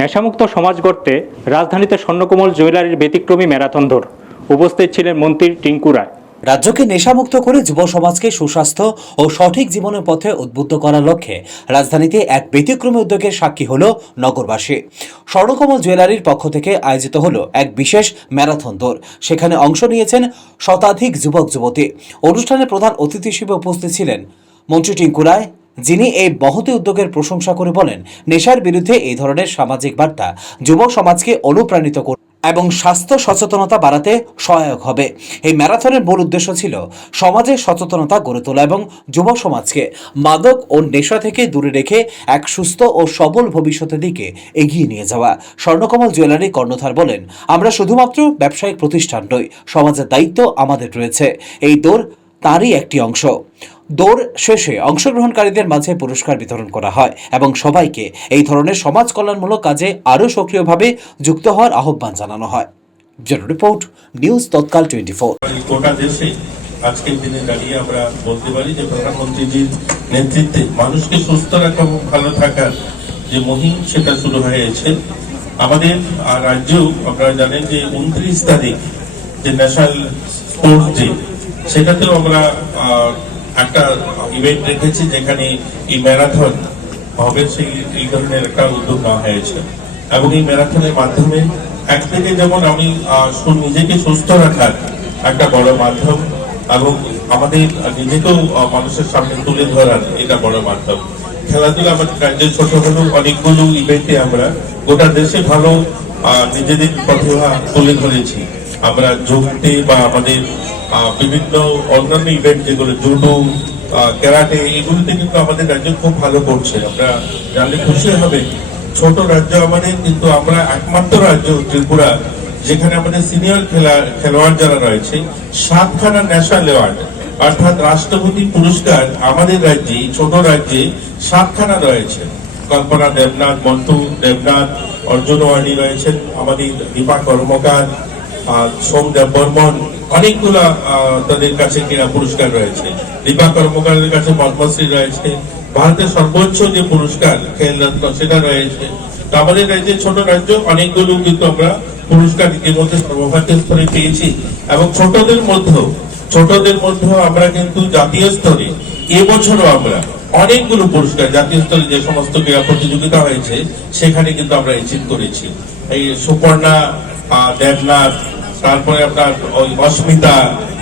নেশামুক্ত সমাজ গড়তে রাজধানীতে স্বর্ণকমল জুয়েলারির ব্যতিক্রমী ম্যারাথন দৌড়। উপস্থিত ছিলেন মন্ত্রী টিঙ্কু রায়। রাজ্যকে নেশামুক্ত করে যুব সমাজকে সুস্বাস্থ্য ও সঠিক জীবনের পথে উদ্বুদ্ধ করার লক্ষ্যে রাজধানীতে এক ব্যতিক্রমী উদ্যোগের সাক্ষী হল নগরবাসী। স্বর্ণকমল জুয়েলারির পক্ষ থেকে আয়োজিত হল এক বিশেষ ম্যারাথন দৌড়। সেখানে অংশ নিয়েছেন শতাধিক যুবক যুবতী। অনুষ্ঠানে প্রধান অতিথি হিসেবে উপস্থিত ছিলেন মন্ত্রী টিঙ্কু রায়, যিনি এই মহতী উদ্যোগের প্রশংসা করে বলেন, নেশার বিরুদ্ধে এই ধরনের সামাজিক বার্তা যুব সমাজকে অনুপ্রাণিত করবে এবং স্বাস্থ্য সচেতনতা বাড়াতে সহায়ক হবে। এই ম্যারাথনের মূল উদ্দেশ্য ছিল সমাজে সচেতনতা গড়ে তোলা এবং যুব সমাজকে মাদক ও নেশা থেকে দূরে রেখে এক সুস্থ ও সবল ভবিষ্যতের দিকে এগিয়ে নিয়ে যাওয়া। স্বর্ণকমল জুয়েলারি কর্ণধার বলেন, আমরা শুধুমাত্র ব্যবসায়িক প্রতিষ্ঠান নই, সমাজের দায়িত্ব আমাদের রয়েছে। এই দৌড় তারই একটি অংশ। দৌড় শেষে অংশগ্রহণকারীদের মাঝে পুরস্কার বিতরণ করা হয় এবং সবাইকে এই ধরনের সমাজ কল্যাণমূলক কাজে আরও সক্রিয়ভাবে যুক্ত হওয়ার আহ্বান জানানো হয়। ব্যুরো রিপোর্ট, নিউজ তৎকাল 24। গোটা দেশে আজকের দিনে দাঁড়িয়ে আমরা বলতে পারি যে প্রধানমন্ত্রীজির নেতৃত্বে মানুষকে সুস্থ রাখা এবং ভালো থাকার যে মুহিম সেটা শুরু হয়েছে। আমাদের রাজ্যেও আপনারা জানেন যে 29 তারিখ যে ন্যাশনাল স্পোর্টস ডে, সেটাতেও আমরা একটা ইভেন্ট রেখেছি যেখানে এই ম্যারাথন হবে। সেই এই ধরনের একটা উদ্যোগ নেওয়া হয়েছে এবং এই ম্যারাথনের মাধ্যমে একদিকে যেমন আমি নিজেকে সুস্থ রাখার একটা বড় মাধ্যম এবং আমাদের নিজেকেও মানুষের সামনে তুলে ধরার এটা বড় মাধ্যম। খেলাধুলা আমাদের রাজ্যে ছোট হলেও অনেকগুলো ইভেন্টে আমরা গোটা দেশে ভালো নিজেদের প্রতিভা তুলে ধরেছি। আমরা যোগতে বা আমাদের বিভিন্ন অন্যান্য ইভেন্ট যেগুলো জুডো, ক্যারাটে, এগুলোতে কিন্তু আমাদের রাজ্য খুব ভালো করছে। আমরা জানলে খুশি হবে, ছোট রাজ্য আমাদের, কিন্তু আমরা একমাত্র রাজ্য ত্রিপুরা যেখানে আমাদের সিনিয়র খেলোয়াড় যারা রয়েছে 7খানা ন্যাশনাল অ্যাওয়ার্ড অর্থাৎ রাষ্ট্রপতি পুরস্কার আমাদের রাজ্যে, ছোট রাজ্যে 7খানা রয়েছে। কল্পনা দেবনাথ, মন্টু দেবনাথ, অর্জুন ওয়ার্ডি রয়েছেন, আমাদের দীপা কর্মকার, সোমদেব বর্মন, অনেকগুলা তাদের কাছে ক্রীড়া পুরস্কার রয়েছে। দীপা কর্মকারের কাছে পদ্মশ্রী রয়েছে, ভারতের সর্বোচ্চ যে পুরস্কার খেলরত্ন সেটা রয়েছে। তো আমাদের রাজ্যে ছোট রাজ্য অনেকগুলো কিন্তু আমরা পুরস্কার ইতিমধ্যে সর্বভারতীয় স্তরে পেয়েছি এবং ছোটদের মধ্যেও আমরা কিন্তু জাতীয় স্তরে এবছরও আমরা অনেকগুলো পুরস্কার জাতীয় স্তরে যে সমস্ত ক্রীড়া প্রতিযোগিতা হয়েছে সেখানে কিন্তু আমরা অ্যাচিভ করেছি। এই সুপর্ণা দেবনাথ, তারপরে আপনার ওই অস্মিতা,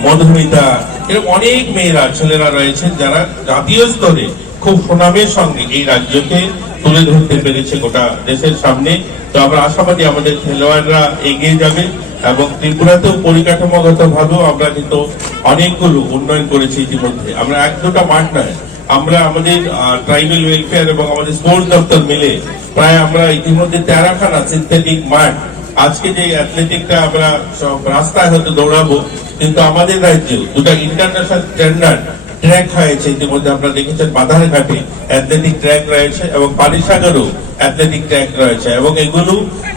মধুমিতা, এরকম অনেক মেয়েরা ছেলেরা রয়েছেন যারা জাতীয় স্তরে খুব সুনামের সঙ্গে এই রাজ্যকে তুলে ধরতে পেরেছে গোটা দেশের সামনে। তো আমরা আশাবাদী আমাদের খেলোয়াড়রা এগিয়ে যাবে এবং ত্রিপুরাতেও পরিকাঠামোগত ভাবেও আমরা কিন্তু অনেকগুলো উন্নয়ন করেছি ইতিমধ্যে। আমরা 1-2টা মাঠ নয়, আমরা আমাদের ট্রাইবাল ওয়েলফেয়ার এবং আমাদের স্পোর্টস দপ্তর মিলে প্রায় আমরা ইতিমধ্যে 13খানা সিনথেটিক মাঠ, আজকে যে অ্যাথলেটিকটা আমরা সব রাস্তায় হয়তো দৌড়াবো, কিন্তু আমাদের রাজ্যে 2টা ইন্টারন্যাশনাল স্ট্যান্ডার্ড ট্র্যাক হয়েছে ইতিমধ্যে। আপনারা দেখেছেন বাধারঘাটে অ্যাথলেটিক ট্র্যাক রয়েছে এবং পানিসাগরও অ্যাথলেটিক ট্র্যাক রয়েছে এবং এগুলো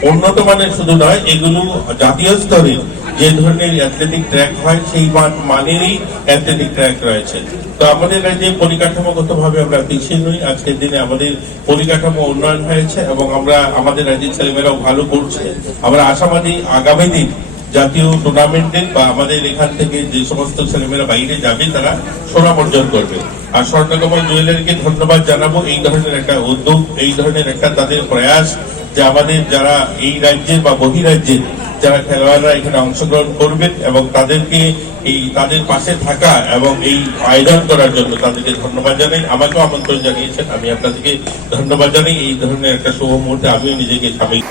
উন্নত মানের শুধু নয়, এগুলো জাতীয় স্তরে যে ধরনের অ্যাথলেটিক ট্র্যাক হয় সেই মানেরই অ্যাথলেটিক ট্র্যাক রয়েছে। তো আমাদের রাজ্যে পরিকাঠামোগত ভাবে আমরা পিছিয়ে নই। আজকের দিনে আমাদের পরিকাঠামো উন্নয়ন হয়েছে এবং আমরা আমাদের রাজ্যের ছেলেমেয়েরাও ভালো করছে। আমরা আশাবাদী আগামী দিন জাতীয় টুর্নামেন্টে বা আমাদের এখান থেকে যে সমস্ত ছেলেমেয়েরা বাইরে যাবে তারা সুনাম অর্জন করবে। আর স্বর্ণকমল জুয়েলারিকে ধন্যবাদ জানাবো এই ধরনের একটা উদ্যোগ, এই ধরনের একটা তাদের প্রয়াস যে আমাদের যারা এই রাজ্যের বা বহিরাজ্যের যারা খেলোয়াড়রা এখানে অংশগ্রহণ করবেন এবং তাদেরকে তাদের পাশে থাকা এবং এই আয়োজন করার জন্য তাদেরকে ধন্যবাদ জানাই। আমাকেও আমন্ত্রণ জানিয়েছেন, আমি আপনাদেরকে ধন্যবাদ জানাই। এই ধরনের একটা শুভ মুহূর্তে আমিও নিজেকে সামিল